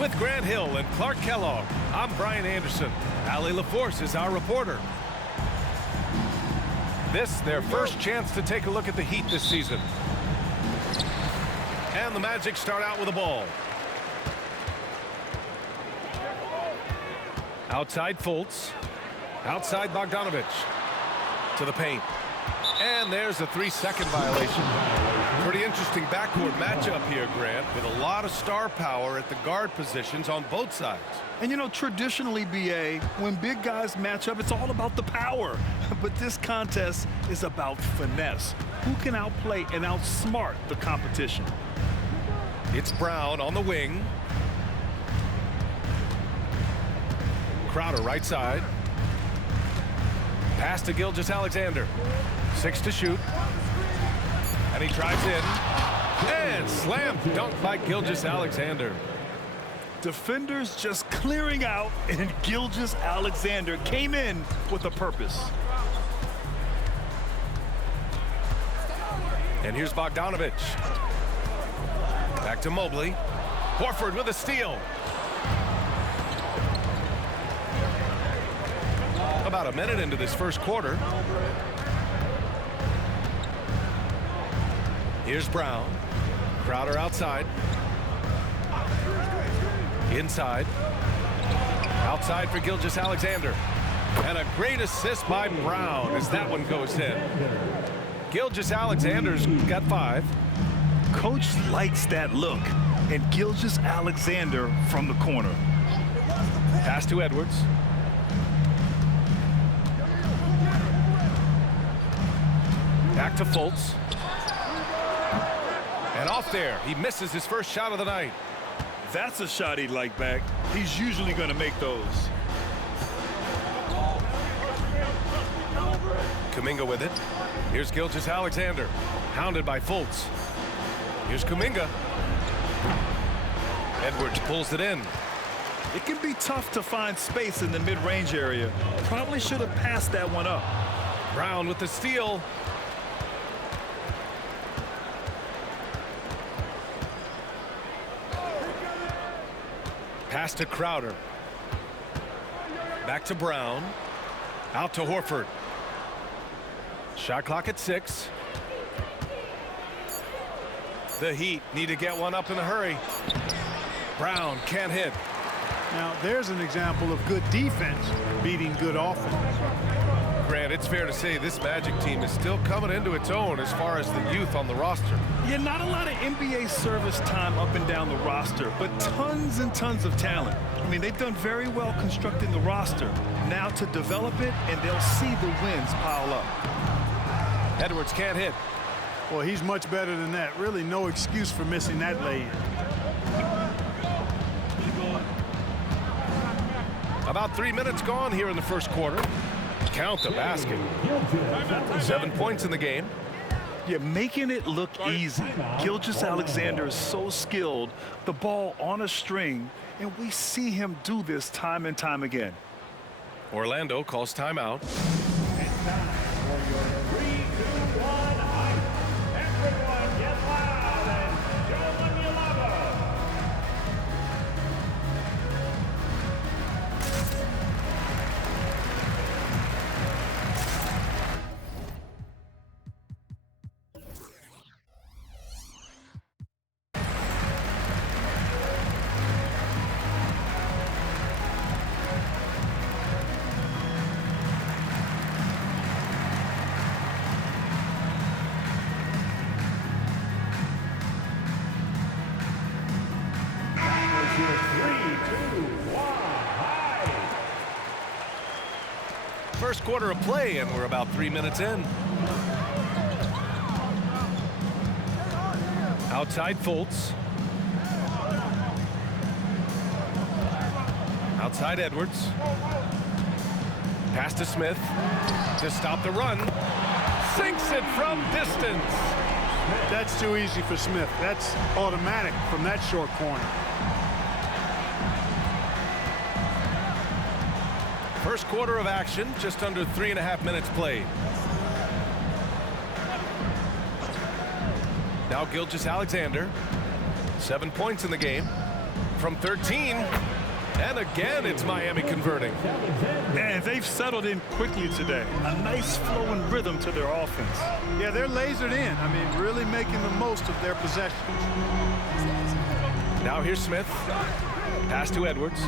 With Grant Hill and Clark Kellogg, I'm Brian Anderson. Allie LaForce is our reporter. This, their first chance to take a look at the Heat this season. And the Magic start out with a ball. Outside Fultz. Outside Bogdanovic. To the paint. And there's a 3-second violation. Pretty interesting backcourt matchup here, Grant, with a lot of star power at the guard positions on both sides. And, you know, traditionally, B.A., when big guys match up, it's all about the power. But this contest is about finesse. Who can outplay and outsmart the competition? It's Brown on the wing. Crowder right side. Pass to Gilgeous-Alexander. 6 to shoot. And he drives in. And slam dunk by Gilgeous-Alexander. Defenders just clearing out, and Gilgeous-Alexander came in with a purpose. And here's Bogdanovic. Back to Mobley. Horford with a steal. About a minute into this first quarter. Here's Brown. Crowder outside. Inside. Outside for Gilgeous-Alexander. And a great assist by Brown as that one goes in. Gilgeous-Alexander's got 5. Coach likes that look. And Gilgeous-Alexander from the corner. Pass to Edwards. Back to Fultz. And off there. He misses his first shot of the night. That's a shot he'd like back. He's usually going to make those. Kuminga with it. Here's Gilgeous-Alexander. Hounded by Fultz. Here's Kuminga. Edwards pulls it in. It can be tough to find space in the mid-range area. Probably should have passed that one up. Brown with the steal. Pass to Crowder. Back to Brown. Out to Horford. Shot clock at 6. The Heat need to get one up in a hurry. Brown can't hit. Now, there's an example of good defense beating good offense. Grant, it's fair to say this Magic team is still coming into its own as far as the youth on the roster. Yeah, not a lot of NBA service time up and down the roster, but tons and tons of talent. I mean, they've done very well constructing the roster. Now to develop it, and they'll see the wins pile up. Edwards can't hit. Well, he's much better than that. Really no excuse for missing that lay-in. About 3 minutes gone here in the first quarter. Count the basket. 7 points in the game. Yeah, making it look easy. Gilgeous-Alexander is so skilled. The ball on a string, and we see him do this time and time again. Orlando calls timeout. First quarter of play, and we're about 3 minutes in. Outside Fultz. Outside Edwards. Pass to Smith to stop the run. Sinks it from distance. That's too easy for Smith. That's automatic from that short corner. First quarter of action, just under 3.5 minutes played. Now Gilgeous-Alexander, 7 points in the game. from 13. And again, it's Miami converting. Man, they've settled in quickly today. A nice flow and rhythm to their offense. Yeah, they're lasered in. I mean, really making the most of their possessions. Now here's Smith. Pass to Edwards.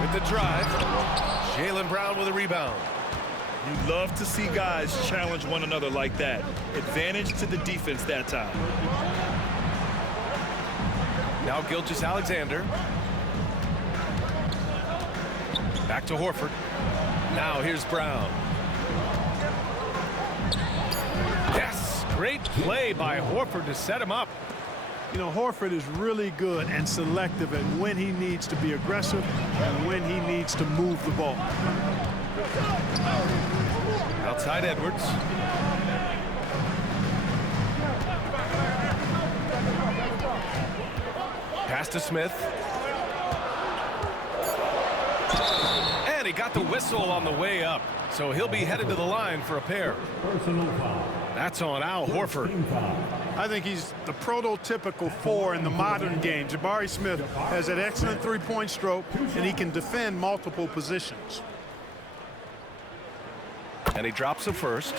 With the drive. Jaylen Brown with a rebound. You love to see guys challenge one another like that. Advantage to the defense that time. Now Gilgeous-Alexander. Back to Horford. Now here's Brown. Yes, great play by Horford to set him up. You know, Horford is really good and selective at when he needs to be aggressive and when he needs to move the ball. Outside Edwards. Pass to Smith. And he got the whistle on the way up. So he'll be headed to the line for a pair. That's on Al Horford. I think he's the prototypical 4 in the modern game. Jabari Smith has an excellent three-point stroke, and he can defend multiple positions. And he drops the first.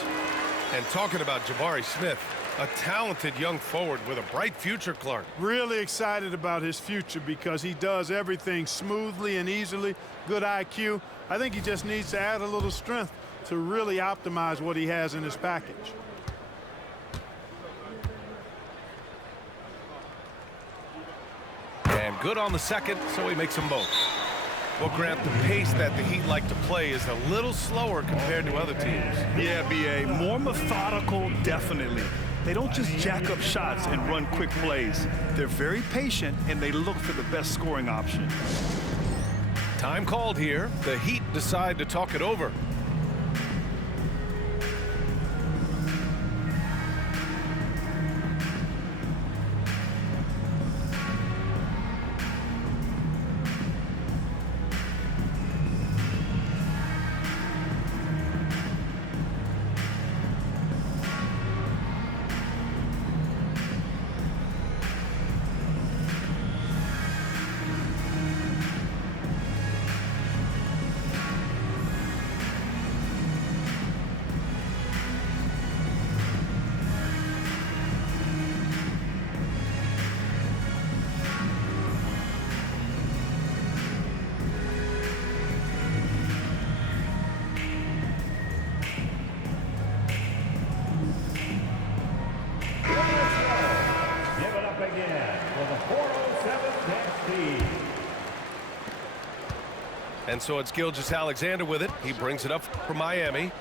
And talking about Jabari Smith, a talented young forward with a bright future, Clark. Really excited about his future because he does everything smoothly and easily. Good IQ. I think he just needs to add a little strength to really optimize what he has in his package. And good on the second, so he makes them both. Well, Grant, the pace that the Heat like to play is a little slower compared to other teams. Yeah, B.A., more methodical, definitely. They don't just jack up shots and run quick plays. They're very patient, and they look for the best scoring option. Time called here. The Heat decide to talk it over. And so it's Gilgeous-Alexander with it. He brings it up for Miami.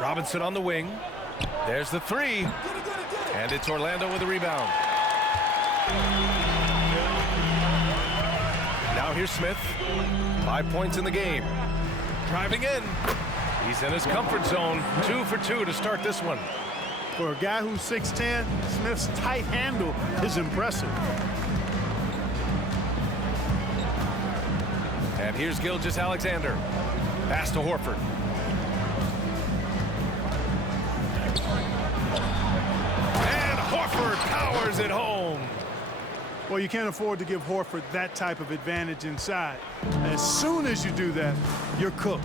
Robinson on the wing. There's the three. And it's Orlando with the rebound. Now here's Smith. 5 points in the game. Driving in. He's in his comfort zone. 2 for 2 to start this one. For a guy who's 6'10", Smith's tight handle is impressive. And here's Gilgeous-Alexander. Pass to Horford. And Horford powers it home. Well, you can't afford to give Horford that type of advantage inside. As soon as you do that, you're cooked.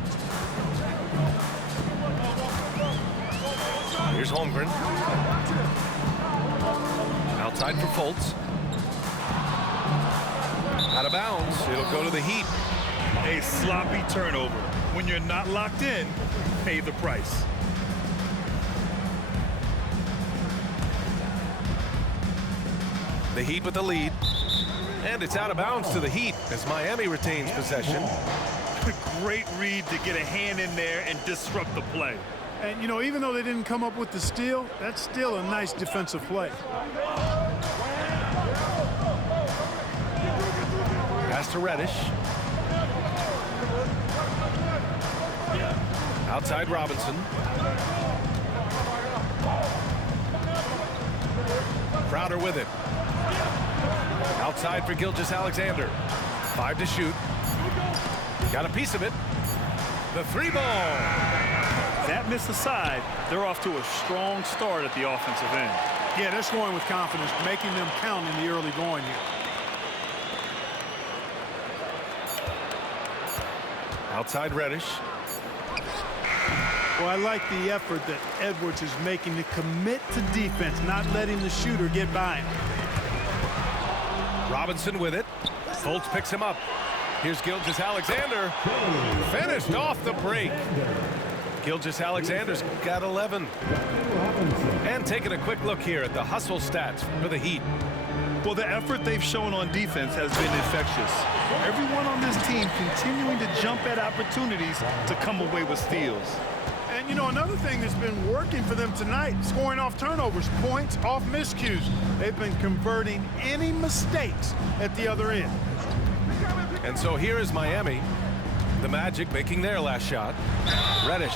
Here's Holmgren. Outside for Fultz. Out of bounds. It'll go to the Heat. A sloppy turnover. When you're not locked in, pay the price. The Heat with the lead. And it's out of bounds to the Heat as Miami retains possession. Great read to get a hand in there and disrupt the play. And, you know, even though they didn't come up with the steal, that's still a nice defensive play. Pass to Reddish. Outside Robinson. Crowder with it. Outside for Gilgeous-Alexander. 5 to shoot. Got a piece of it. The three ball. that miss aside, they're off to a strong start at the offensive end. Yeah, they're scoring with confidence, making them count in the early going here. Outside Reddish. Well, I like the effort that Edwards is making to commit to defense, not letting the shooter get by him. Robinson with it. Fultz picks him up. Here's Gilgeous-Alexander. Finished off the break. Gilgeous-Alexander's got 11. And taking a quick look here at the hustle stats for the Heat. Well, the effort they've shown on defense has been infectious. Everyone on this team continuing to jump at opportunities to come away with steals. And, you know, another thing that's been working for them tonight, scoring off turnovers, points off miscues. They've been converting any mistakes at the other end. And so here is Miami. The Magic making their last shot. Reddish.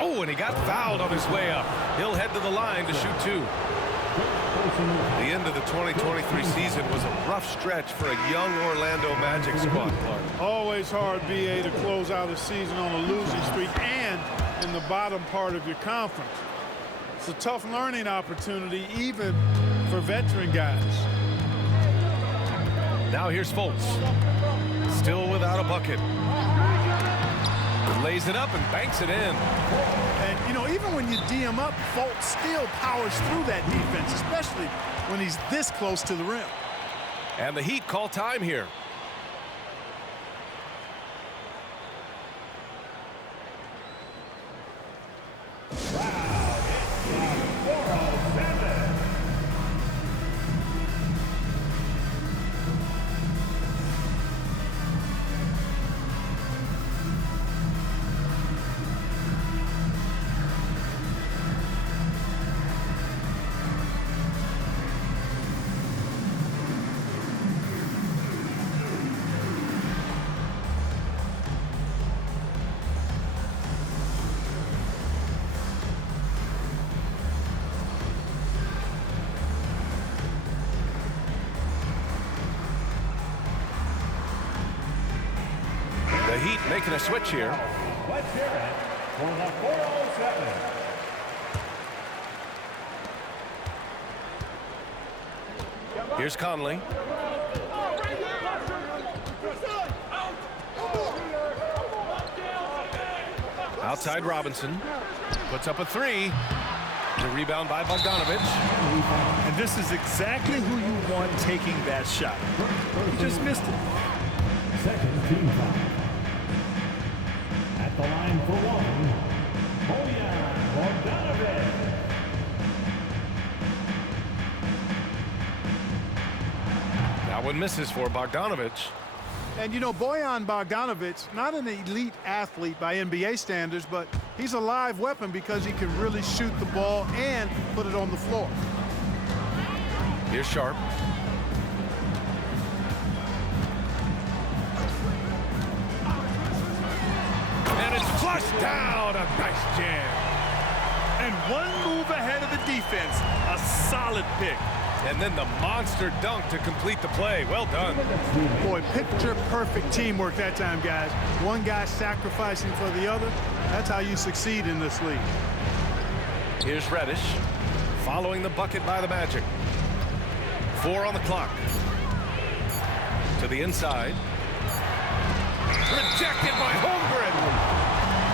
Oh, and he got fouled on his way up. He'll head to the line to shoot two. The end of the 2023 season was a rough stretch for a young Orlando Magic squad, Clark. Always hard, BA, to close out a season on a losing streak and in the bottom part of your conference. It's a tough learning opportunity, even for veteran guys. Now here's Fultz. Still without a bucket. Lays it up and banks it in. And, you know, even when you D him up, Fultz still powers through that defense, especially when he's this close to the rim. And the Heat call time here. The Heat making a switch here. Let's hear it for the 407. Here's Conley. Outside Robinson. Puts up a three. The rebound by Bogdanovic. And this is exactly who you want taking that shot. He just missed it. Second team foul. At the line for one, Bogdanovic. That one misses for Bogdanovic. And, you know, Bojan Bogdanovic, not an elite athlete by NBA standards, but he's a live weapon because he can really shoot the ball and put it on the floor. Here's Sharp. And it's flushed down. A nice jam. And one move ahead of the defense. A solid pick. And then the monster dunk to complete the play. Well done. Boy, picture-perfect teamwork that time, guys. One guy sacrificing for the other. That's how you succeed in this league. Here's Reddish, following the bucket by the Magic. 4 on the clock. To the inside. Rejected by Holmgren.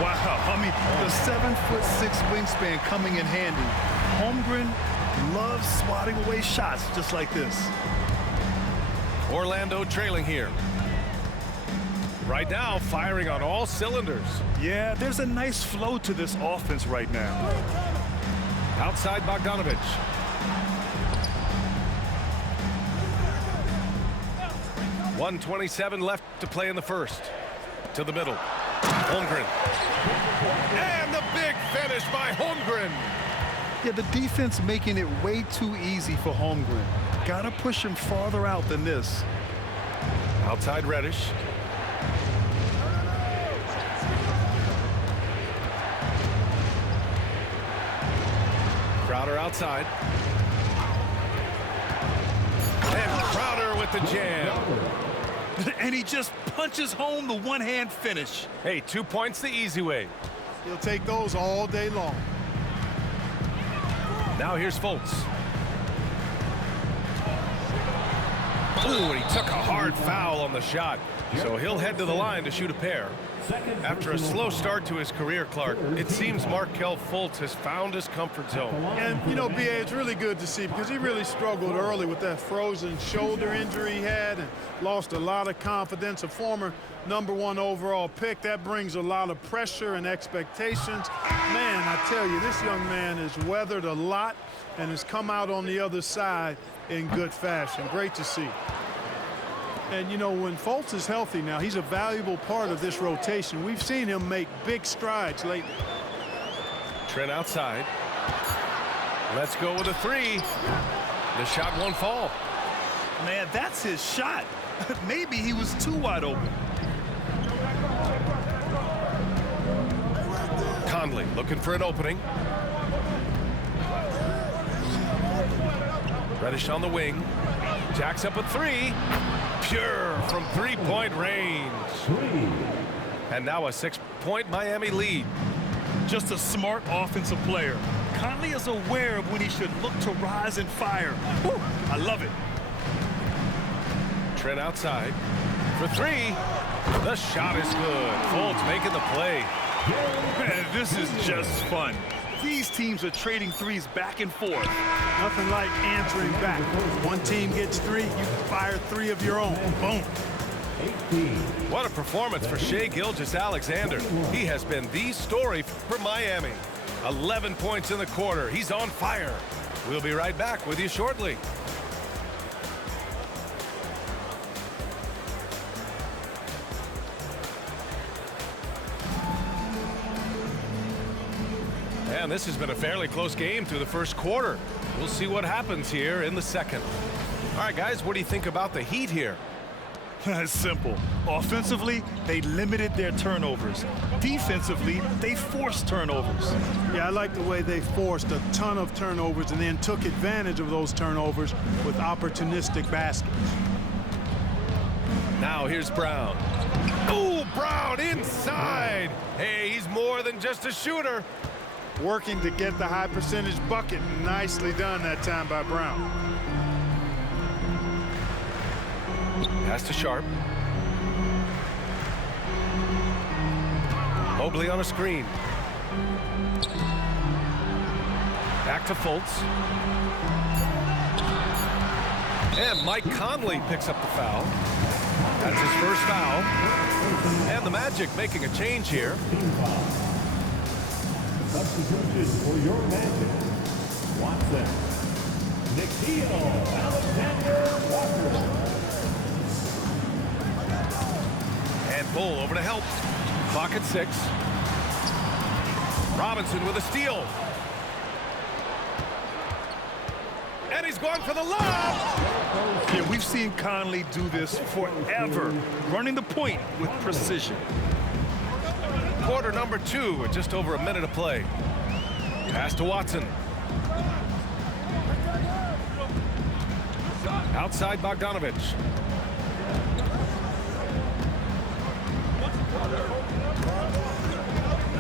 Wow, I mean, the 7'6" wingspan coming in handy. Holmgren loves swatting away shots just like this. Orlando trailing here. Right now, firing on all cylinders. Yeah, there's a nice flow to this offense right now. Outside Bogdanovic. .127 left to play in the first. To the middle. Holmgren. And the big finish by Holmgren. Yeah, the defense making it way too easy for Holmgren. Gotta push him farther out than this. Outside Reddish. Crowder outside. And Crowder with the jam. And he just punches home the one-hand finish. Hey, 2 points the easy way. He'll take those all day long. Now here's Fultz. Ooh, and he took a hard foul on the shot. So he'll head to the line to shoot a pair. After a slow start to his career, Clark, it seems Markelle Fultz has found his comfort zone. And, you know, B.A., it's really good to see because he really struggled early with that frozen shoulder injury he had and lost a lot of confidence. A former #1 overall pick, that brings a lot of pressure and expectations. Man, I tell you, this young man has weathered a lot and has come out on the other side in good fashion. Great to see. And, you know, when Fultz is healthy now, he's a valuable part of this rotation. We've seen him make big strides lately. Trent outside. Let's go with a three. The shot won't fall. Man, that's his shot. Maybe he was too wide open. Conley looking for an opening. Reddish on the wing. Jacks up a three. Pure from three-point range. And now a 6-point Miami lead. Just a smart offensive player. Conley is aware of when he should look to rise and fire. Whew, I love it. Trent outside for three. The shot is good. Fultz making the play. Man, this is just fun. These teams are trading threes back and forth. Nothing like answering back. One team gets three, you fire three of your own. Boom. What a performance for Shai Gilgeous-Alexander. He has been the story for Miami. 11 points in the quarter. He's on fire. We'll be right back with you shortly. And this has been a fairly close game through the first quarter. We'll see what happens here in the second. All right, guys, what do you think about the Heat here? It's simple. Offensively, they limited their turnovers. Defensively, they forced turnovers. Yeah, I like the way they forced a ton of turnovers and then took advantage of those turnovers with opportunistic baskets. Now here's Brown. Ooh, Brown inside. Hey, he's more than just a shooter. Working to get the high percentage bucket. Nicely done that time by Brown. Pass to Sharp. Mobley on a screen. Back to Fultz. And Mike Conley picks up the foul. That's his first foul. And the Magic making a change here. Substitution for your Magic. Watson. Nickeil Alexander-Walker. And Bull over to help. Clock at 6. Robinson with a steal. And he's going for the lob. Yeah, we've seen Conley do this forever, running the point with precision. Quarter number 2 with just over a minute of play. Pass to Watson. Outside Bogdanovich.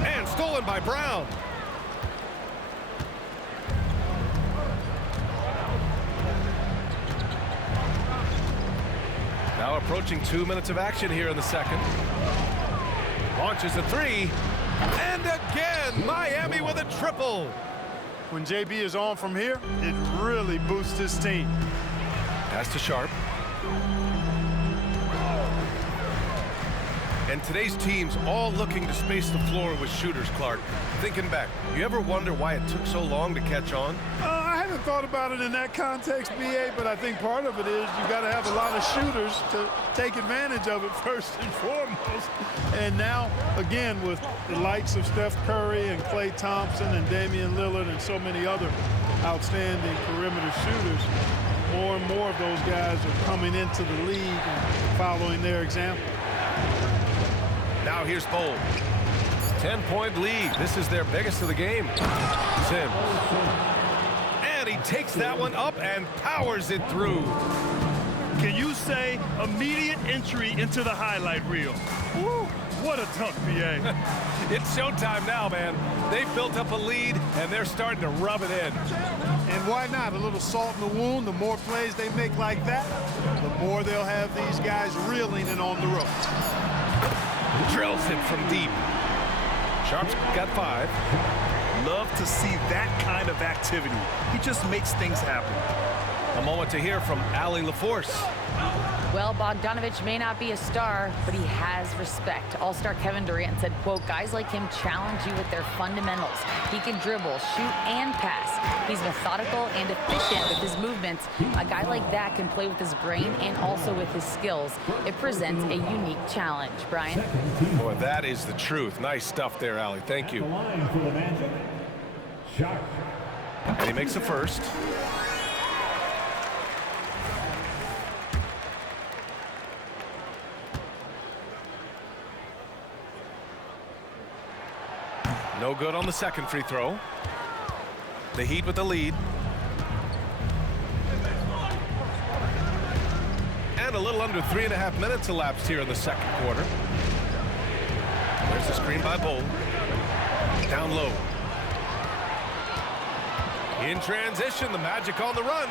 And stolen by Brown. Now approaching 2 minutes of action here in the second. Launches a three. And again, Miami with a triple. When JB is on from here, it really boosts his team. Pass to Sharp. And today's team's all looking to space the floor with shooters, Clark. Thinking back, you ever wonder why it took so long to catch on? I haven't thought about it in that context, BA, but I think part of it is you got to have a lot of shooters to take advantage of it first and foremost. And now, again, with the likes of Steph Curry and Klay Thompson and Damian Lillard and so many other outstanding perimeter shooters, more and more of those guys are coming into the league and following their example. Now here's Bowl. 10-point lead. This is their biggest of the game. Sims. And he takes that one up and powers it through. Can you say immediate entry into the highlight reel? Woo. What a dunk, B.A. It's showtime now, man. They've built up a lead, and they're starting to rub it in. And why not? A little salt in the wound. The more plays they make like that, the more they'll have these guys reeling and on the ropes. Drills it from deep. Sharp's got 5. Love to see that kind of activity. He just makes things happen. A moment to hear from Allie LaForce. Well, Bogdanovich may not be a star, but he has respect. All-star Kevin Durant said, quote, guys like him challenge you with their fundamentals. He can dribble, shoot, and pass. He's methodical and efficient with his movements. A guy like that can play with his brain and also with his skills. It presents a unique challenge. Brian? Boy, that is the truth. Nice stuff there, Allie. Thank you. The line for the Magic. Shot. And he makes the first. No good on the second free throw. The Heat with the lead. And a little under 3.5 minutes elapsed here in the second quarter. There's the screen by Bull. Down low. In transition, the Magic on the run.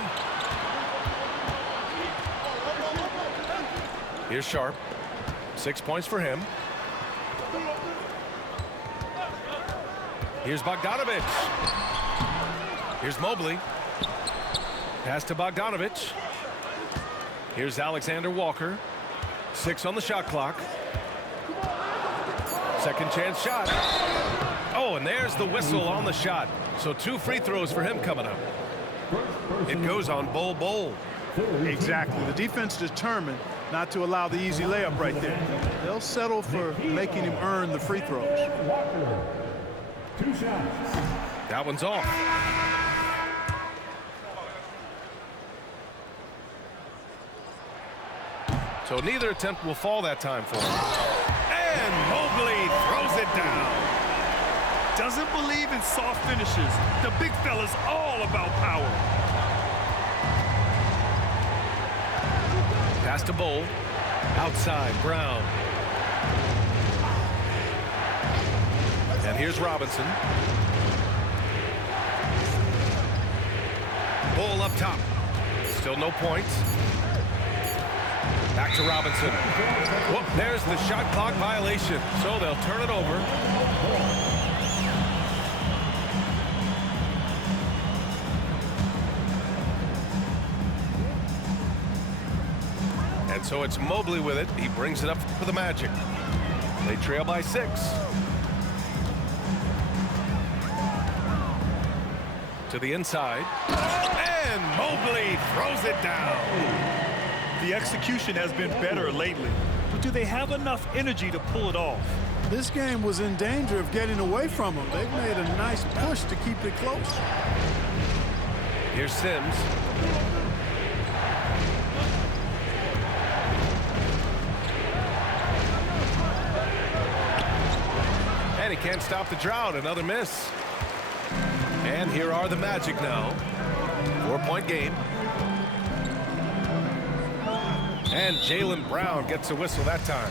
Here's Sharp. 6 points for him. Here's Bogdanovich. Here's Mobley. Pass to Bogdanovich. Here's Alexander Walker. 6 on the shot clock. Second chance shot. Oh, and there's the whistle on the shot. So 2 free throws for him coming up. It goes on Bull. Exactly. The defense determined not to allow the easy layup right there. They'll settle for making him earn the free throws. Walker. 2 shots. That one's off. So neither attempt will fall that time for him. And Mobley throws it down. Doesn't believe in soft finishes. The big fella's all about power. Pass to Bull. Outside, Brown. And here's Robinson. Bull up top. Still no points. Back to Robinson. Whoop, there's the shot clock violation. So they'll turn it over. And so it's Mobley with it. He brings it up for the Magic. They trail by 6. To the inside. And Mobley throws it down. The execution has been better lately, but do they have enough energy to pull it off? This game was in danger of getting away from them. They've made a nice push to keep it close. Here's Sims. And he can't stop the drought. Another miss. And here are the Magic now. 4-point game. And Jaylen Brown gets a whistle that time.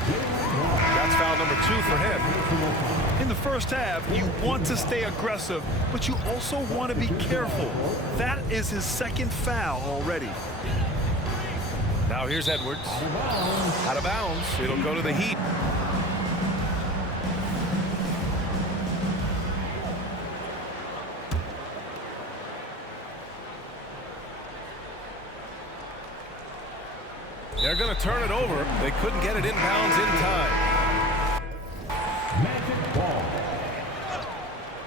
That's foul number 2 for him. In the first half, you want to stay aggressive, but you also want to be careful. That is his second foul already. Now here's Edwards. Out of bounds. It'll go to the Heat. They're going to turn it over. They couldn't get it inbounds in time. Magic ball.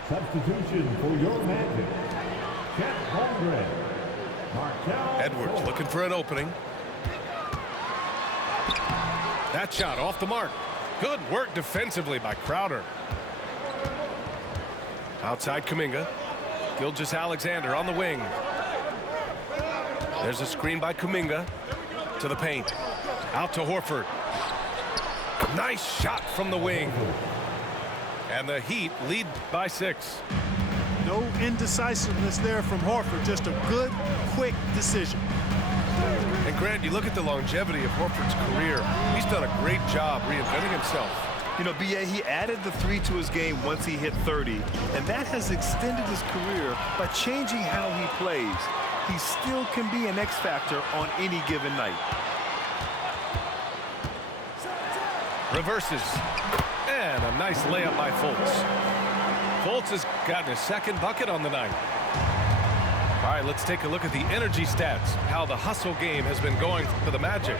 Substitution for your Magic. Chet Holmgren. Markel. Edwards looking for an opening. That shot off the mark. Good work defensively by Crowder. Outside Kuminga. Gilgeous-Alexander on the wing. There's a screen by Kuminga. To the paint. Out to Horford. Nice shot from the wing. And the Heat lead by 6. No indecisiveness there from Horford. Just a good, quick decision. And Grant, you look at the longevity of Horford's career. He's done a great job reinventing himself. You know, BA, he added the 3 to his game once he hit 30, and that has extended his career by changing how he plays. He still can be an X factor on any given night. Reverses. And a nice layup by Fultz. Fultz has gotten his second bucket on the night. All right, let's take a look at the energy stats, how the hustle game has been going for the Magic.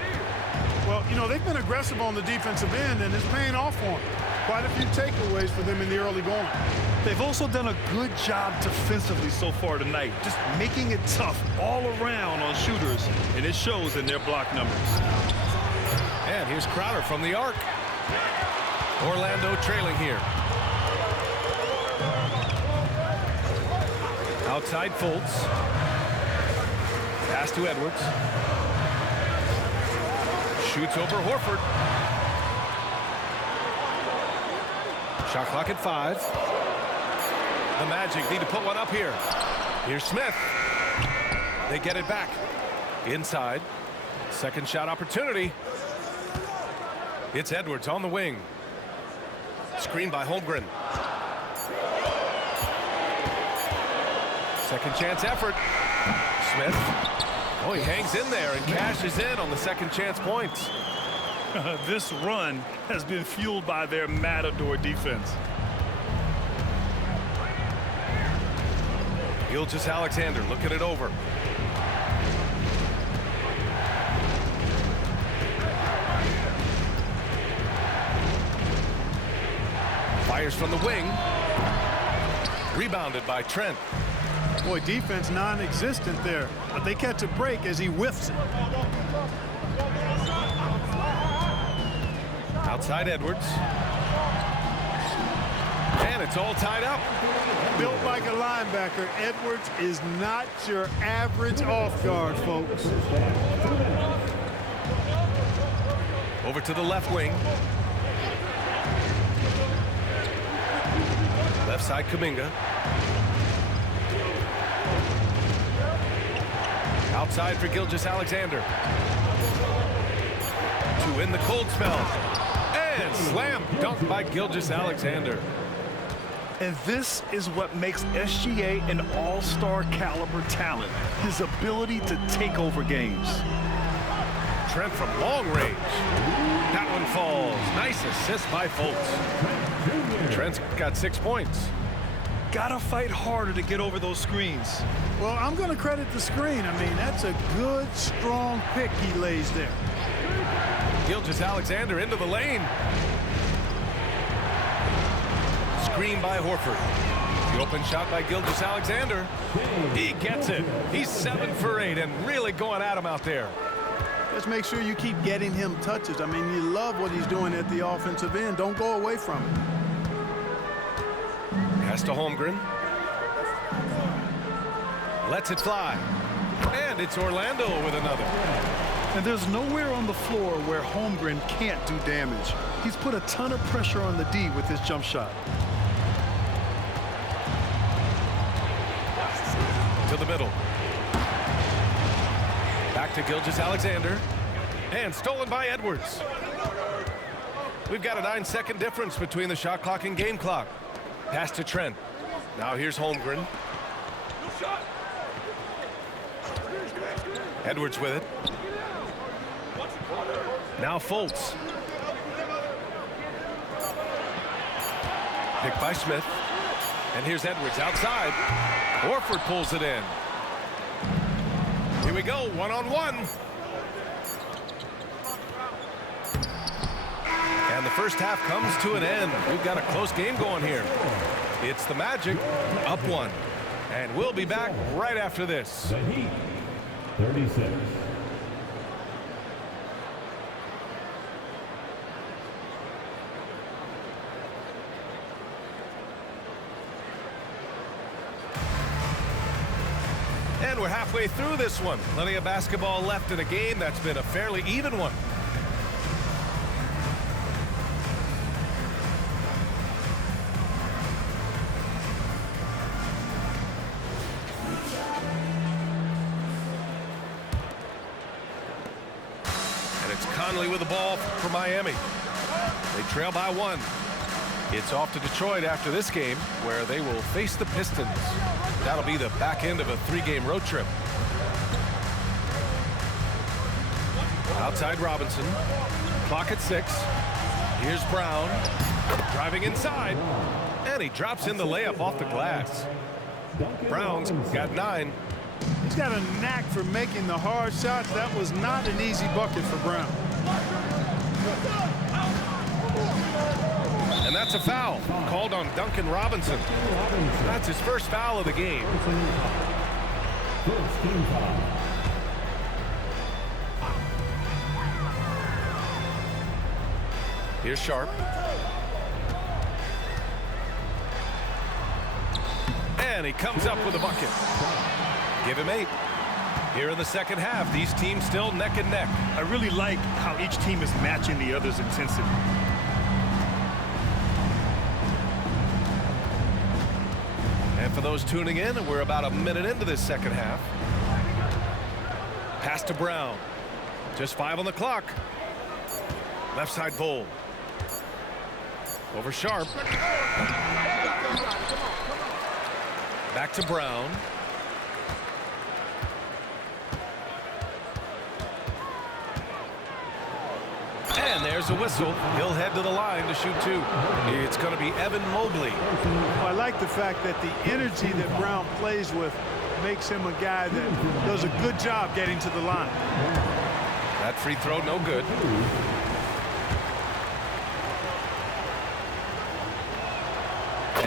Well, you know, they've been aggressive on the defensive end, and it's paying off for them. Quite a few takeaways for them in the early going. They've also done a good job defensively so far tonight, just making it tough all around on shooters, and it shows in their block numbers. And here's Crowder from the arc. Orlando trailing here. Outside Fultz. Pass to Edwards. Shoots over Horford. Shot clock at 5. The Magic need to put one up here. Here's Smith. They get it back. Inside. Second shot opportunity. It's Edwards on the wing. Screen by Holmgren. Second chance effort. Smith. Oh, he hangs in there and cashes in on the second chance points. This run has been fueled by their Matador defense. Gilgeous-Alexander looking it over. Fires from the wing. Rebounded by Trent. Boy, defense non-existent there, but they catch a break as he whiffs it. Outside Edwards. And it's all tied up. Built like a linebacker, Edwards is not your average off guard, folks. Over to the left wing. Left side Kuminga. Outside for Gilgeous-Alexander. To win the cold spell. And slam dunk by Gilgeous-Alexander. And this is what makes SGA an all-star caliber talent, his ability to take over games. Trent from long range. That one falls. Nice assist by Fultz. Trent's got 6 points. Gotta fight harder to get over those screens. Well, I'm going to credit the screen. I mean, that's a good, strong pick he lays there. Gilgeous-Alexander into the lane. Screen by Horford. The open shot by Gilgeous-Alexander. He gets it. He's 7 for 8 and really going at him out there. Just make sure you keep getting him touches. I mean, you love what he's doing at the offensive end. Don't go away from it. Pass to Holmgren. Lets it fly. And it's Orlando with another. And there's nowhere on the floor where Holmgren can't do damage. He's put a ton of pressure on the D with his jump shot. To the middle. Back to Gilgeous-Alexander. And stolen by Edwards. We've got a 9-second difference between the shot clock and game clock. Pass to Trent. Now here's Holmgren. Edwards with it. Now Fultz. Picked by Smith. And here's Edwards outside. Horford pulls it in. Here we go, one-on-one. And the first half comes to an end. We've got a close game going here. It's the Magic up 1. And we'll be back right after this. The Heat, 36. And we're halfway through this one. Plenty of basketball left in a game that's been a fairly even one. And it's Conley with the ball for Miami. They trail by 1. It's off to Detroit after this game, where they will face the Pistons. That'll be the back end of a 3-game road trip. Outside Robinson. Clock at 6. Here's Brown. Driving inside. And he drops in the layup off the glass. Brown's got 9. He's got a knack for making the hard shots. That was not an easy bucket for Brown. And that's a foul called on Duncan Robinson. That's his first foul of the game. First team foul. Here's Sharp. And he comes up with a bucket. Give him 8. Here in the second half, these teams still neck and neck. I really like how each team is matching the other's intensity. And for those tuning in, we're about a minute into this second half. Pass to Brown. Just 5 on the clock. Left side Bull. Over Sharp. Back to Brown. And there's a whistle. He'll head to the line to shoot 2. It's going to be Evan Mobley. Well, I like the fact that the energy that Brown plays with makes him a guy that does a good job getting to the line. That free throw, no good.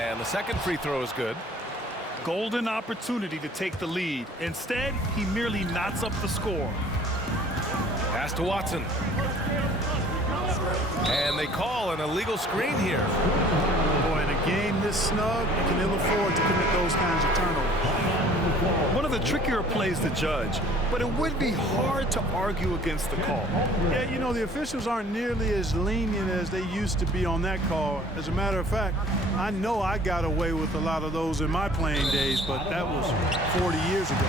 And the second free throw is good. Golden opportunity to take the lead. Instead, he merely knots up the score. Pass to Watson. And they call an illegal screen here. Boy, in a game this snug, you can ill afford to commit those kinds of turnovers. One of the trickier plays to judge, but it would be hard to argue against the call. Yeah, you know, the officials aren't nearly as lenient as they used to be on that call. As a matter of fact, I know I got away with a lot of those in my playing days, but that was 40 years ago.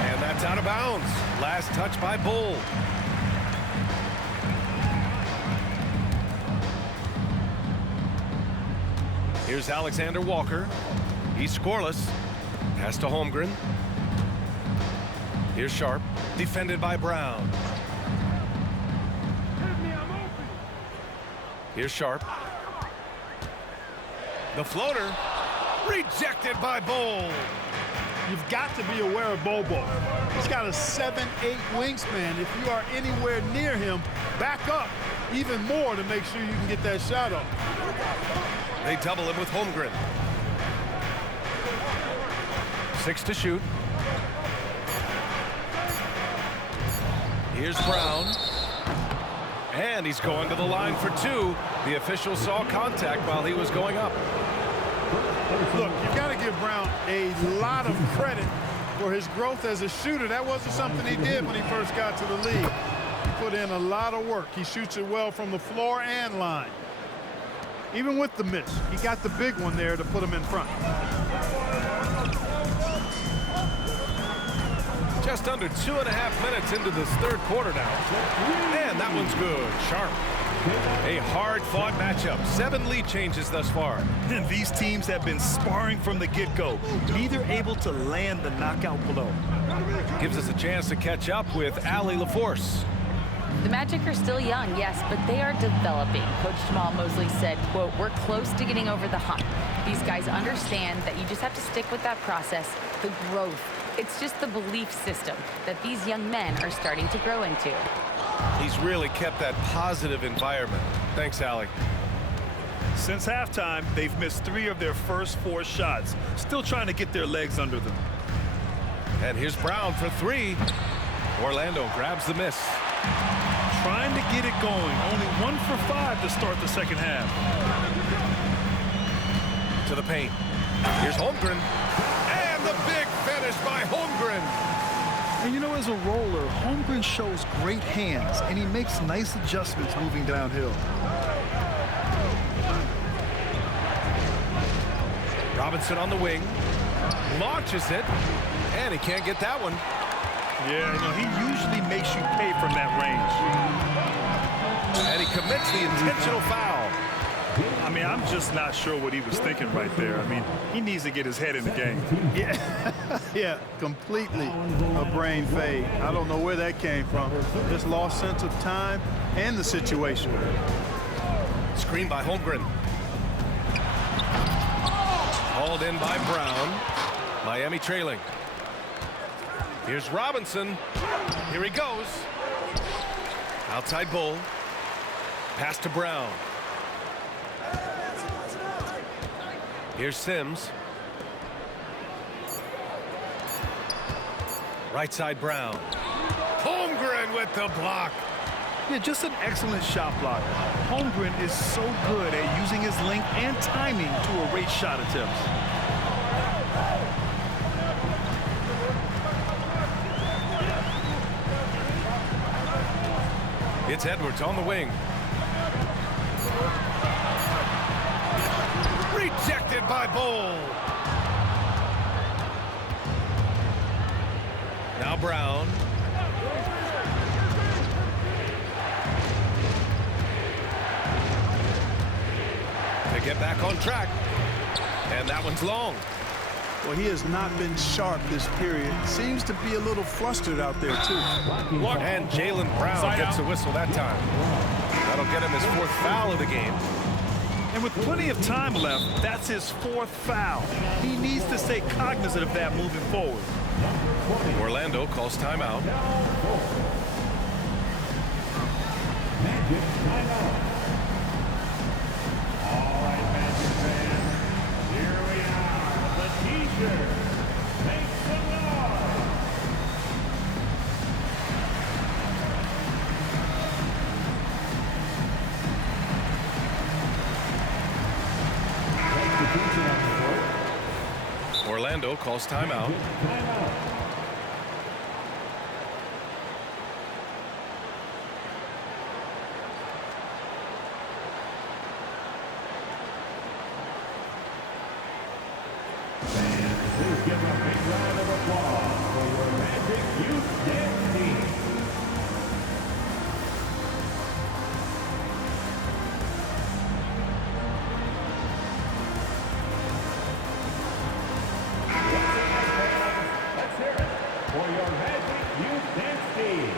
And that's out of bounds. Last touch by Bull. Here's Alexander Walker. He's scoreless. Pass to Holmgren. Here's Sharp. Defended by Brown. Here's Sharp. The floater. Rejected by Bull. You've got to be aware of Bobo. He's got a 7'8" wingspan. If you are anywhere near him, back up even more to make sure you can get that shot off. They double him with Holmgren. 6 to shoot. Here's Brown. And he's going to the line for 2. The official saw contact while he was going up. Look, you've got to give Brown a lot of credit for his growth as a shooter. That wasn't something he did when he first got to the league. He put in a lot of work. He shoots it well from the floor and line. Even with the miss, he got the big one there to put him in front. Just under 2.5 minutes into this third quarter now. And that one's good. Sharp. A hard-fought matchup. 7 lead changes thus far. And these teams have been sparring from the get-go, neither able to land the knockout blow. Gives us a chance to catch up with Allie LaForce. The Magic are still young, yes, but they are developing. Coach Jamal Mosley said, quote, "We're close to getting over the hump." These guys understand that you just have to stick with that process, the growth. It's just the belief system that these young men are starting to grow into. He's really kept that positive environment. Thanks, Allie. Since halftime, they've missed 3 of their first 4 shots, still trying to get their legs under them. And here's Brown for 3. Orlando grabs the miss. Trying to get it going. Only 1 for 5 to start the second half. To the paint. Here's Holmgren. And the big finish by Holmgren. And you know, as a roller, Holmgren shows great hands, and he makes nice adjustments moving downhill. Robinson on the wing. Launches it. And he can't get that one. Yeah, you know, he usually makes you pay from that range. And he commits the intentional foul. I mean, I'm just not sure what he was thinking right there. I mean, he needs to get his head in the game. Yeah, completely a brain fade. I don't know where that came from. Just lost sense of time and the situation. Screen by Holmgren. Hauled in by Brown. Miami trailing. Here's Robinson. Here he goes. Outside Bull. Pass to Brown. Here's Sims. Right side Brown. Holmgren with the block. Yeah, just an excellent shot block. Holmgren is so good at using his length and timing to erase shot attempts. It's Edwards on the wing. Rejected by Bull. Now Brown. To get back on track. And that one's long. Well, he has not been sharp this period. Seems to be a little flustered out there, too. And Jaylen Brown gets a whistle that time. That'll get him his 4th foul of the game. And with plenty of time left, that's his 4th foul. He needs to stay cognizant of that moving forward. Orlando calls timeout. Magic timeout. All right, Magic fans. Here we are. The T-shirt. Make some noise. Orlando calls timeout. Timeout. Please give a big round of applause for your Magic Youth Dance Team. Let's hear it for your Magic Youth Dance Team.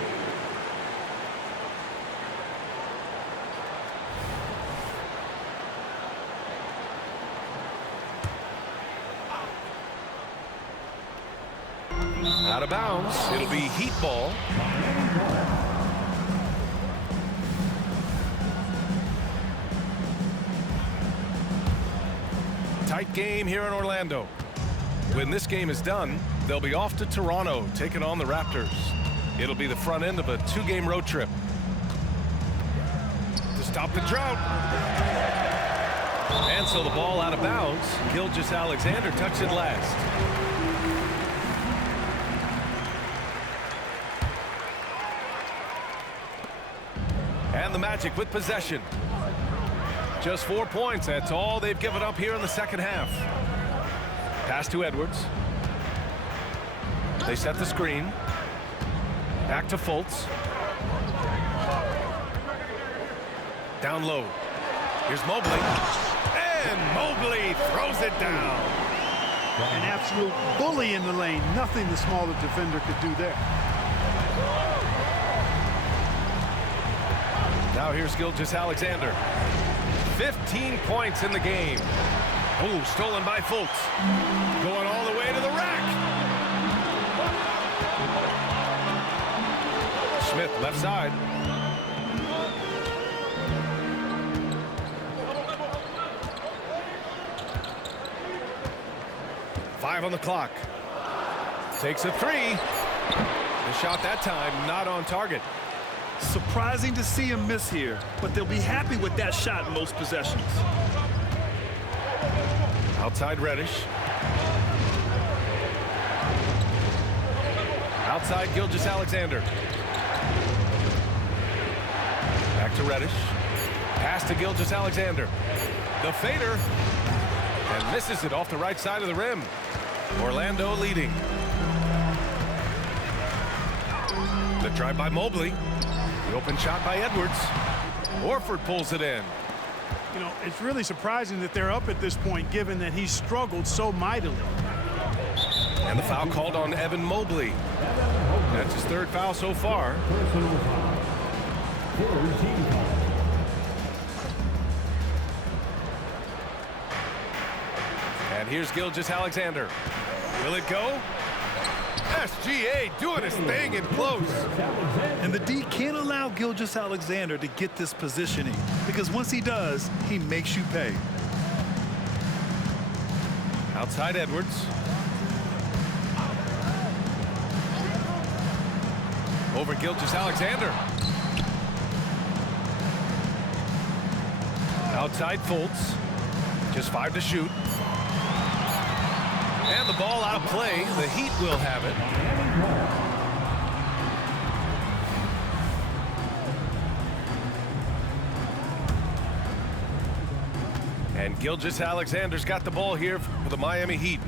Out of bounds. It'll be Heat ball. Tight game here in Orlando. When this game is done, they'll be off to Toronto, taking on the Raptors. It'll be the front end of a 2-game road trip. To stop the drought. And so the ball out of bounds. Gilgeous-Alexander touched it last. And the Magic with possession. Just 4 points. That's all they've given up here in the second half. Pass to Edwards. They set the screen. Back to Fultz. Down low. Here's Mobley. And Mobley throws it down. An absolute bully in the lane. Nothing the smaller defender could do there. Now here's Gilgeous-Alexander. 15 points in the game. Oh, stolen by Fultz. Going all the way to the rack. Smith left side. Five on the clock. Takes a 3. The shot that time not on target. Surprising to see him miss here, but they'll be happy with that shot in most possessions. Outside Reddish. Outside Gilgeous-Alexander. Back to Reddish. Pass to Gilgeous-Alexander. The fader. And misses it off the right side of the rim. Orlando leading. The drive by Mobley. The open shot by Edwards. Horford pulls it in. You know, it's really surprising that they're up at this point, given that he struggled so mightily. And the foul called on Evan Mobley. That's his third foul so far. Personal foul. Third team foul. And here's Gilgeous-Alexander. Will it go? SGA doing his thing in close. And the D can't allow Gilgeous-Alexander to get this positioning, because once he does, he makes you pay. Outside Edwards. Over Gilgeous-Alexander. Outside Fultz. Just 5 to shoot. And the ball out of play. The Heat will have it. And Gilgeous-Alexander's got the ball here for the Miami Heat.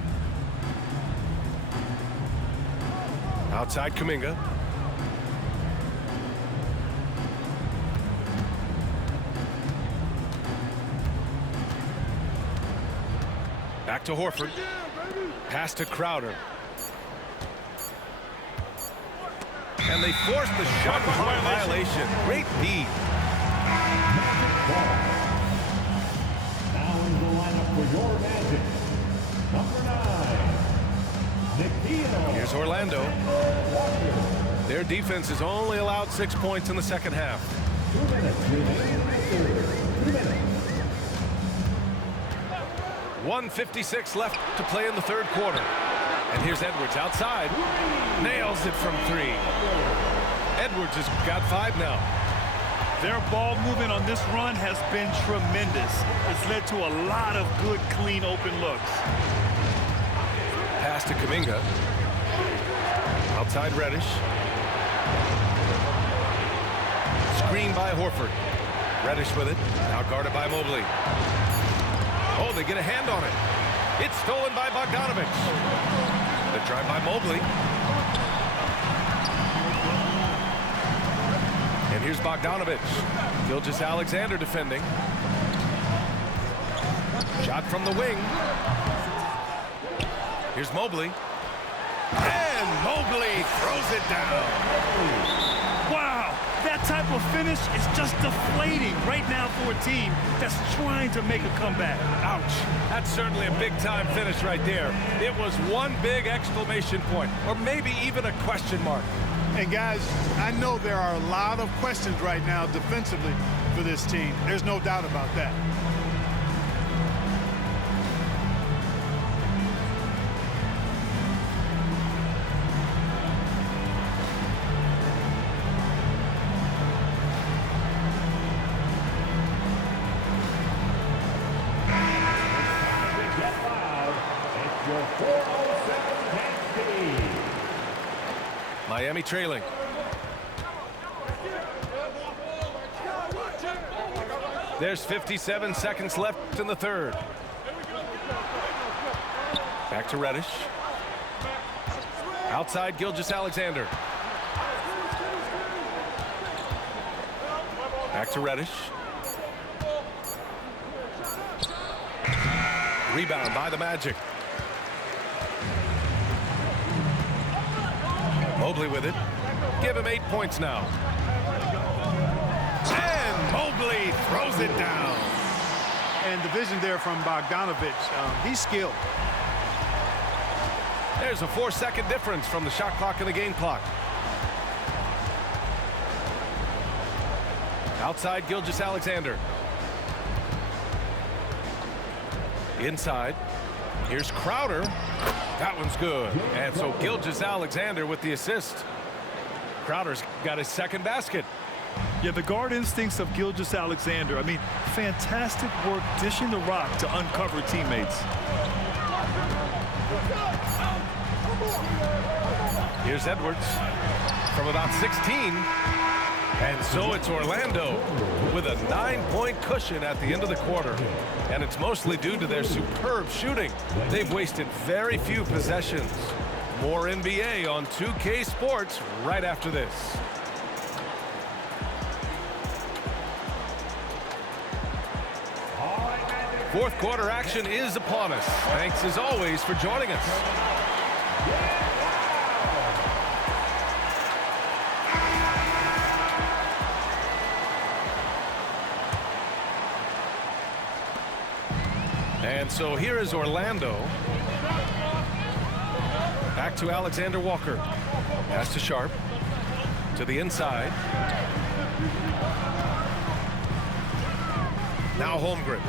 Outside Kuminga. Back to Horford. Pass to Crowder. And they forced the shot clock violation. Great D. Now in the lineup for your Magic. Number 9, Nikito. Here's Orlando. Their defense has only allowed 6 points in the second half. 2 minutes remaining in the third. 2 minutes. 1:56 left to play in the third quarter. And here's Edwards outside. Nails it from 3. Edwards has got 5 now. Their ball movement on this run has been tremendous. It's led to a lot of good, clean, open looks. Pass to Kuminga. Outside Reddish. Screen by Horford. Reddish with it. Now guarded by Mobley. Oh, they get a hand on it. It's stolen by Bogdanovic. The drive by Mobley. And here's Bogdanovic. Gilgeous-Alexander defending. Shot from the wing. Here's Mobley. And Mobley throws it down. Wow, that type of finish is just deflating right now for a team that's trying to make a comeback. Ouch. That's certainly a big-time finish right there. It was one big exclamation point, or maybe even a question mark. And guys, I know there are a lot of questions right now defensively for this team. There's no doubt about that. Miami trailing. There's 57 seconds left in the third. Back to Reddish. Outside Gilgeous-Alexander. Back to Reddish. Rebound by the Magic. Mobley with it. Give him 8 points now. And Mobley throws it down. And the vision there from Bogdanovic, he's skilled. There's a 4-second difference from the shot clock and the game clock. Outside Gilgeous-Alexander. Inside. Here's Crowder. That one's good. And so Gilgeous-Alexander with the assist. Crowder's got his second basket. Yeah, the guard instincts of Gilgeous-Alexander. I mean, fantastic work dishing the rock to uncover teammates. Here's Edwards from about 16. And so it's Orlando with a 9-point cushion at the end of the quarter. And it's mostly due to their superb shooting. They've wasted very few possessions. More NBA on 2K Sports right after this. Fourth quarter action is upon us. Thanks as always for joining us. And so here is Orlando. Back to Alexander Walker. Pass to Sharp. To the inside. Now Holmgren.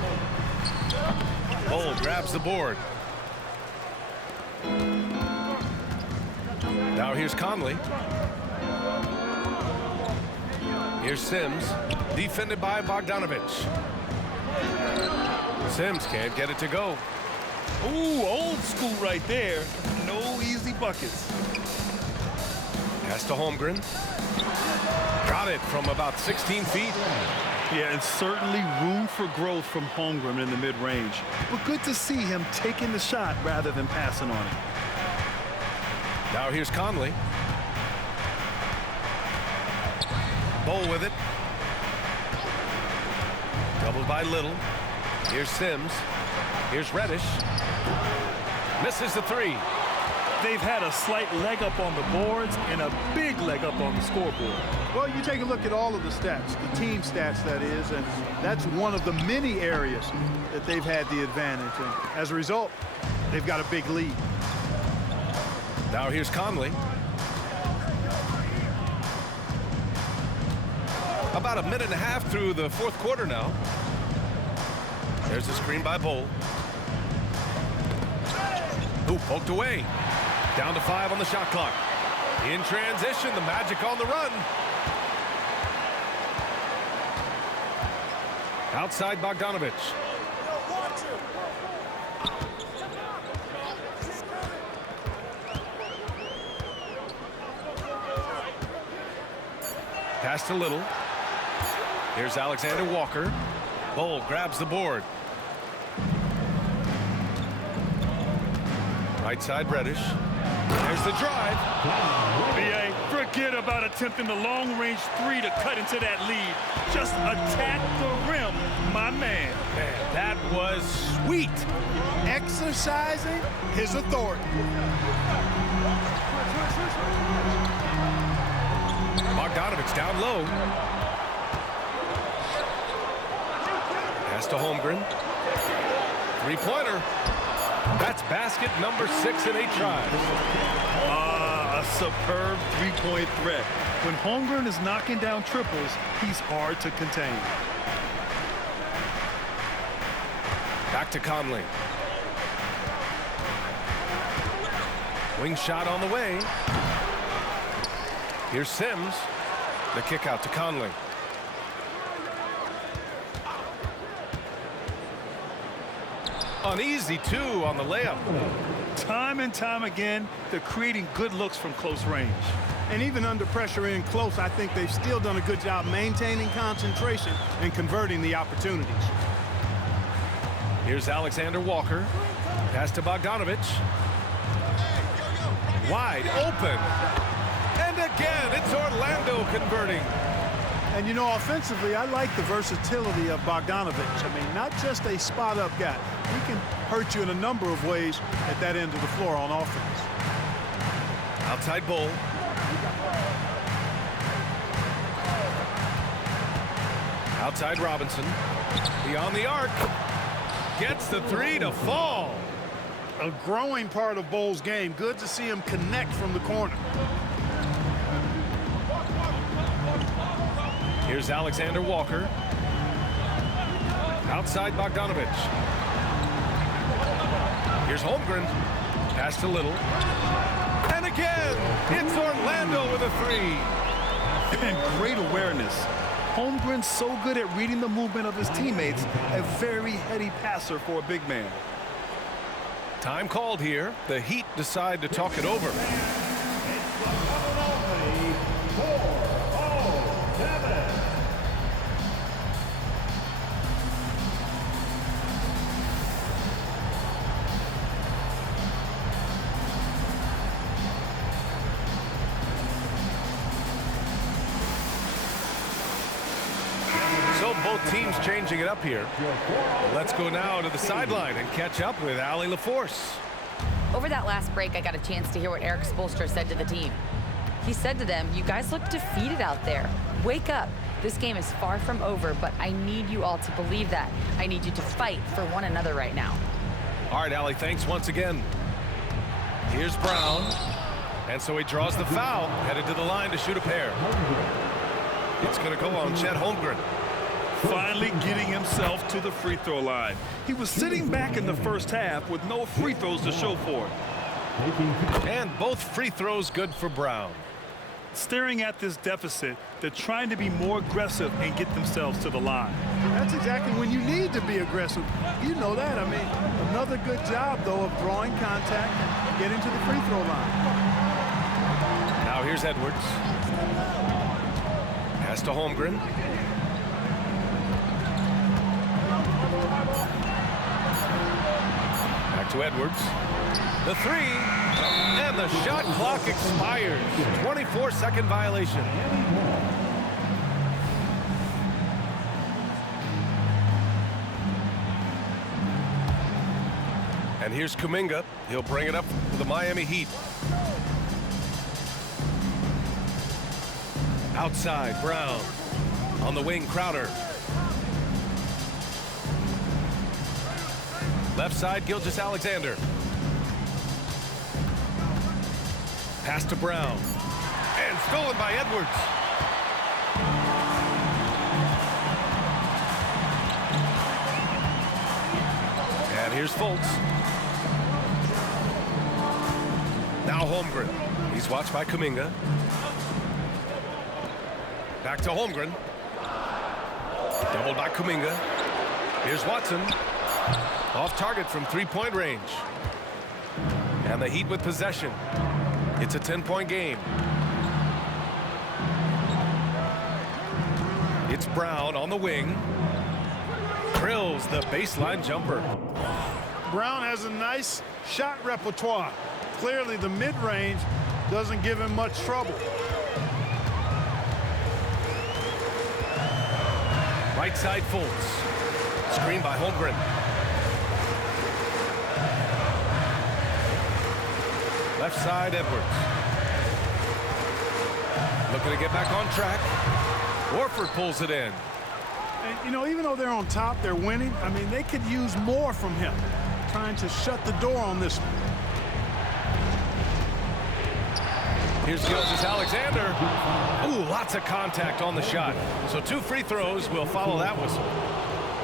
Bull grabs the board. Now here's Conley. Here's Sims. Defended by Bogdanovich. Sims can't get it to go. Ooh, old school right there. No easy buckets. Pass to Holmgren. Got it from about 16 feet. Yeah, and certainly room for growth from Holmgren in the mid-range. But good to see him taking the shot rather than passing on it. Now here's Conley. Bull with it. Doubled by Little. Here's Sims. Here's Reddish. Misses the three. They've had a slight leg up on the boards and a big leg up on the scoreboard. Well, you take a look at all of the stats, the team stats that is, and that's one of the many areas that they've had the advantage. And as a result, they've got a big lead. Now here's Conley. About a minute and a half through the fourth quarter now. There's a screen by Bull. Who poked away. Down to 5 on the shot clock. In transition, the Magic on the run. Outside Bogdanovich. Pass to Little. Here's Alexander Walker. Bull grabs the board. Right side Reddish. There's the drive. BA, forget about attempting the long-range three to cut into that lead. Just attack the rim, my man. Man, that was sweet. Exercising his authority. Bogdanovich down low. Pass to Holmgren. Three-pointer. That's basket number 6 in 8 tries. A superb three-point threat. When Holmgren is knocking down triples, he's hard to contain. Back to Conley. Wing shot on the way. Here's Sims. The kick out to Conley. An easy 2 on the layup. Time and time again, they're creating good looks from close range. And even under pressure in close, I think they've still done a good job maintaining concentration and converting the opportunities. Here's Alexander Walker. Pass to Bogdanovich. Wide open. And again, it's Orlando converting. And, you know, offensively, I like the versatility of Bogdanovich. I mean, not just a spot-up guy. He can hurt you in a number of ways at that end of the floor on offense. Outside Bull. Outside Robinson. Beyond the arc. Gets the 3 to fall. A growing part of Bull's game. Good to see him connect from the corner. Here's Alexander Walker. Outside Bogdanovich. Here's Holmgren. Pass to Little. And again, it's Orlando with a 3. And great awareness. Holmgren's so good at reading the movement of his teammates. A very heady passer for a big man. Time called here. The Heat decide to talk it over. So showed both teams changing it up here. Let's go now to the sideline and catch up with Allie LaForce. Over that last break, I got a chance to hear what Eric Spoelstra said to the team. He said to them, "You guys look defeated out there. Wake up. This game is far from over, but I need you all to believe that. I need you to fight for one another right now." All right, Allie, thanks once again. Here's Brown. And so he draws the foul, headed to the line to shoot a pair. It's going to go on Chet Holmgren. Finally getting himself to the free throw line. He was sitting back in the first half with no free throws to show for it. And both free throws good for Brown. Staring at this deficit, they're trying to be more aggressive and get themselves to the line. That's exactly when you need to be aggressive. You know that. I mean, another good job, though, of drawing contact and getting to the free throw line. Now here's Edwards. Pass to Holmgren. Back to Edwards. The three. And the shot clock expires. 24-second violation. And here's Kuminga. He'll bring it up for the Miami Heat. Outside, Brown. On the wing, Crowder. Left side, Gilgeous-Alexander. Pass to Brown. And stolen by Edwards. And here's Fultz. Now Holmgren. He's watched by Kuminga. Back to Holmgren. Doubled by Kuminga. Here's Watson. Off target from three-point range. And the Heat with possession. It's a 10-point game. It's Brown on the wing. Drills the baseline jumper. Brown has a nice shot repertoire. Clearly, the mid-range doesn't give him much trouble. Right side Fultz. Screen by Holmgren. Left side Edwards. Looking to get back on track. Horford pulls it in. And, you know, even though they're on top, they're winning. I mean, they could use more from him. Trying to shut the door on this one. Here's Gilgeous-Alexander. Ooh, lots of contact on the shot. So 2 free throws will follow that whistle.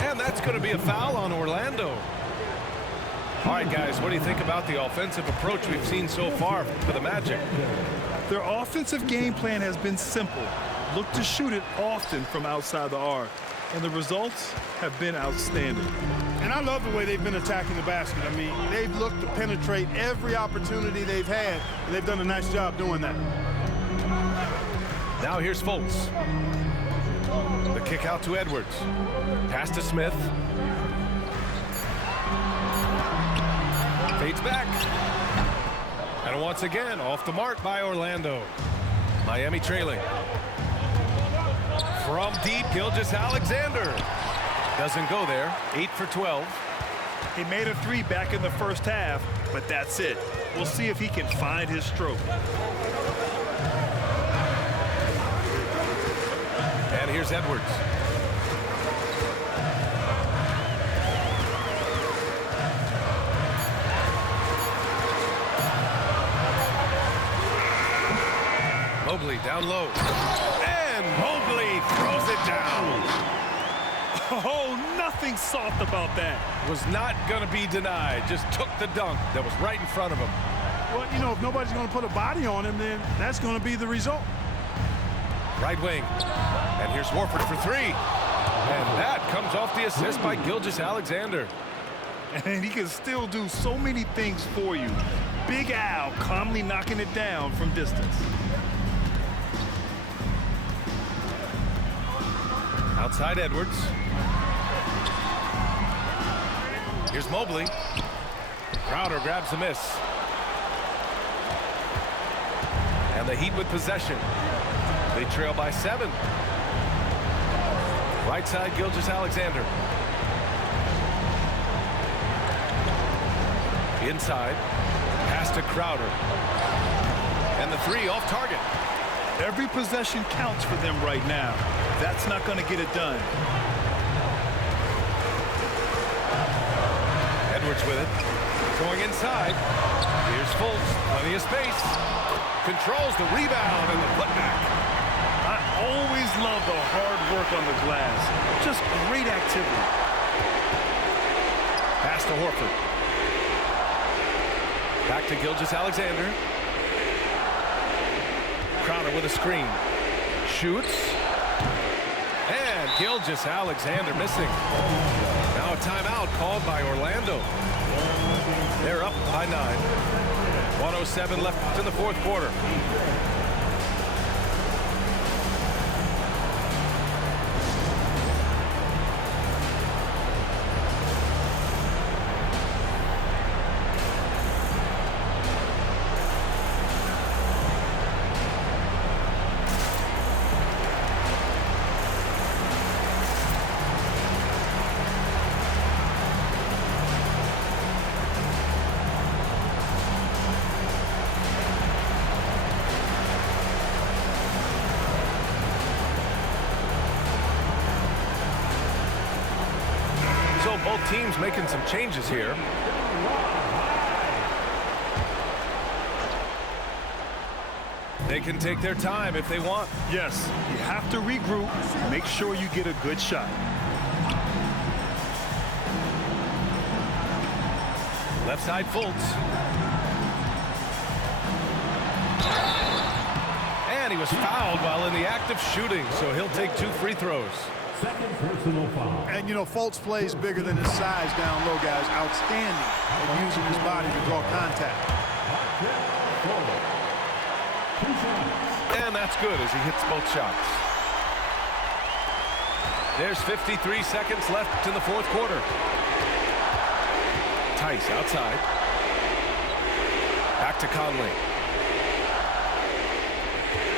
And that's going to be a foul on Orlando. All right, guys, what do you think about the offensive approach we've seen so far for the Magic? Their offensive game plan has been simple. Look to shoot it often from outside the arc. And the results have been outstanding. And I love the way they've been attacking the basket. I mean, they've looked to penetrate every opportunity they've had, and they've done a nice job doing that. Now here's Fultz. The kick out to Edwards. Pass to Smith. Fades back. And once again, off the mark by Orlando. Miami trailing. From deep, Gilgeous-Alexander. Doesn't go there. 8 for 12. He made a 3 back in the first half, but that's it. We'll see if he can find his stroke. And here's Edwards. Mobley down low. And Mobley throws it down. Oh, nothing soft about that. Was not going to be denied. Just took the dunk that was right in front of him. Well, you know, if nobody's going to put a body on him, then that's going to be the result. Right wing. And here's Horford for 3. And that comes off the assist by Gilgeous-Alexander. And he can still do so many things for you. Big Al calmly knocking it down from distance. Outside Edwards. Here's Mobley. Crowder grabs the miss. And the Heat with possession. They trail by 7. Right side, Gilgeous-Alexander. Inside. Pass to Crowder. And the three off target. Every possession counts for them right now. That's not going to get it done. Edwards with it. Going inside. Here's Fultz. Plenty of space. Controls the rebound and the putback. I always love the hard work on the glass. Just great activity. Pass to Horford. Back to Gilgeous-Alexander. Crowder with a screen. Shoots. And Gilgeous-Alexander missing. Now a timeout called by Orlando. They're up by 9. 1:07 left in the fourth quarter. So both teams making some changes here. They can take their time if they want. Yes, you have to regroup. Make sure you get a good shot. Left side, Fultz. And he was fouled while in the act of shooting, so he'll take 2 free throws. Second personal foul. And, you know, Fultz plays bigger than his size down low, guys. Outstanding at using his body to draw contact. And that's good as he hits both shots. There's 53 seconds left in the fourth quarter. Tice outside. Back to Conley.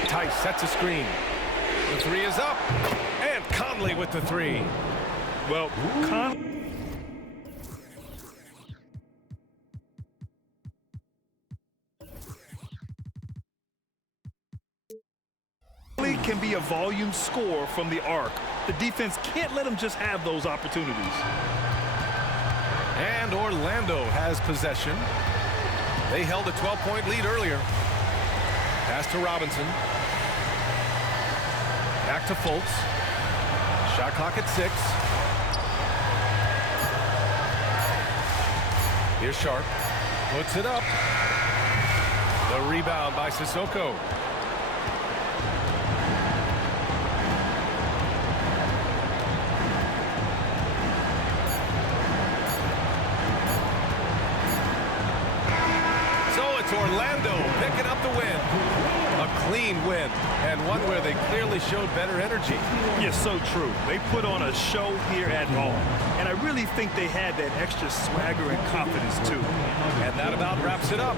Tice sets a screen. The three is up. And Conley with the three. Well, Conley can be a volume scorer from the arc. The defense can't let him just have those opportunities. And Orlando has possession. They held a 12-point lead earlier. Pass to Robinson. Back to Fultz. Shot clock at 6. Here's Sharp. Puts it up. The rebound by Sissoko. So it's Orlando picking up the win. A clean win, and one where they clearly showed better energy. Yes, so true. They put on a show here at home, and I really think they had that extra swagger and confidence, too. And that about wraps it up.